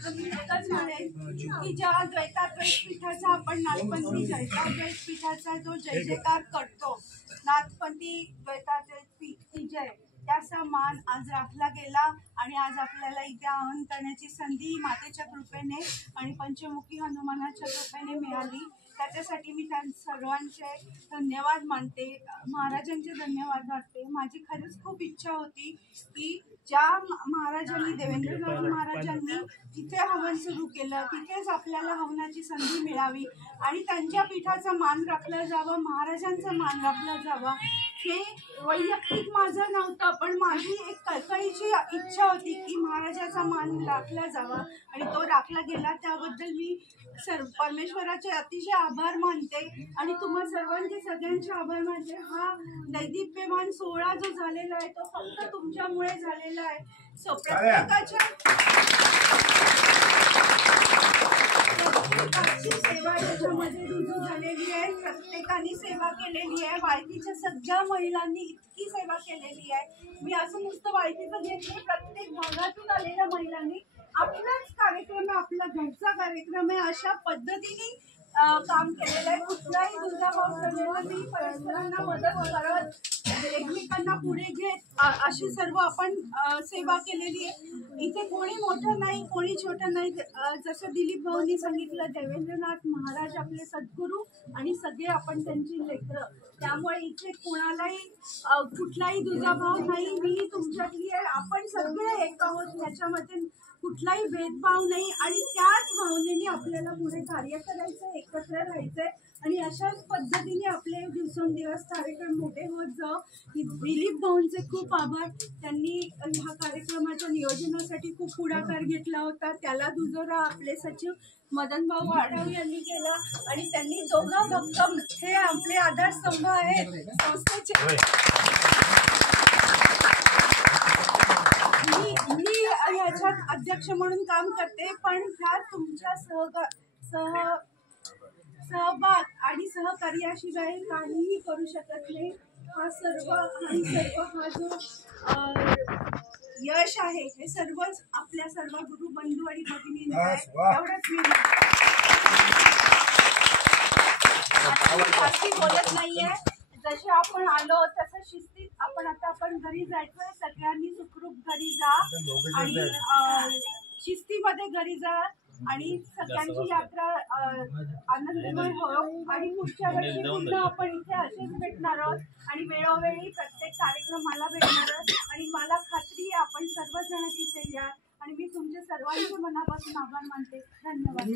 मी एकच म्हणेन की ज्या द्वैताद्वैत पीठाचा आपण नाथपंथी द्वैताद्वैत पीठाचा जो जय जयकार करतो, नाथपंथी द्वैताद्वैत पीठ की जय, त्याचा मान आज राखला गेला आणि आज आपल्याला इथे आवाहन करण्याची संधी मातेच्या कृपेने आणि पंचमुखी हनुमानाच्या कृपेने मिळाली। त्याच्यासाठी मी त्या सर्वांचे धन्यवाद मानते, महाराजांचे धन्यवाद मानते। माझी खरंच खूप इच्छा होती की ज्या महाराजांनी देवेंद्रनाथ महाराजांनी जिथे हवन सुरू केलं तिथेच आपल्याला हवनाची संधी मिळावी आणि त्यांच्या पीठाचा मान राखला जावा, महाराजांचा मान राखला जावा। हे वैयक्तिक माझं नव्हतं, पण माझी एक कळकळीची इच्छा होती की महाराजाचा मान राखला जावा आणि तो राखला गेला। त्याबद्दल मी परमेश्वराचे अतिशय आभार मानते आणि तुम्हा सर्वांचे सगळ्यांचे आभार मानते। हा दैदिप्यमान सोहळा जो झालेला आहे तो फक्त तुमच्यामुळे झालेला आहे। प्रत्येकाची सेवा याच्यामध्ये रुजू झालेली आहे, प्रत्येकाने सेवा केलेली आहे। वाळकीच्या सगळ्या महिलांनी इतकी सेवा केलेली आहे। मी असं नुसतं वाळकीचं घेतलं, प्रत्येक भागातून आलेल्या महिलांनी आपलाच कार्यक्रम आहे, आपला घरचा कार्यक्रम आहे, अशा पद्धतीने काम केलेलं आहे। कुठलाही दुजाभाव करण्याची, परस्परांना मदत करत, एकमेकांना पुढे घेत अशी सर्व आपण सेवा केलेली आहे। इथे कोणी मोठं नाही, कोणी छोटं नाही। जसं दिलीप भाऊंनी सांगितलं, देवेंद्रनाथ महाराज आपले सद्गुरू आणि सगळे आपण त्यांची लेकरं, त्यामुळे इथे कोणालाही कुठलाही दुजाभाव नाही। मी तुमच्यातली आहे, आपण सगळे एक आहोत, याच्यामध्ये कुठलाही भेदभाव नाही आणि त्याच भावनेने आपल्याला पुढे कार्य करायचं, एकत्र राहायचंय आणि अशाच पद्धतीने आपले दिवसेंदिवस कार्यक्रम मोठे होत जाव। दिलीप भाऊंचे खूप आभार, त्यांनी ह्या कार्यक्रमाच्या नियोजनासाठी खूप पुढाकार घेतला होता। त्याला दुजोरा आपले सचिव मदन भाऊ वाढाव यांनी केला आणि त्यांनी दोघं भक्कम हे आपले आधारस्तंभ आहेत संस्थेचे। मी याच्यात अध्यक्ष म्हणून काम करते, पण ह्या तुमच्या सहभाग आणि सहकार्याशिवाय काहीही करू शकत नाही। हा सर्व हा जो यश आहे हे सर्व आपल्या सर्व गुरु बंधू आणि भगिनींना आहे। एवढंच मी जास्ती बोलत नाहीये। जसे आपण आलो तसं शिस्तीत आपण घरी जायचंय, सगळ्यांनी सुखरूप घरी जा आणि शिस्तीमध्ये घरी जा आणि सगळ्यांची यात्रा आनंदमय हो आणि पुढच्या वर्षी पुन्हा आपण इथे असेच भेटणार आहोत आणि वेळोवेळी प्रत्येक कार्यक्रमाला भेटणार आहोत आणि मला खात्री आहे आपण सर्वजण तिथे या आणि मी तुमच्या सर्वांचे मनापासून आभार मानते। धन्यवाद।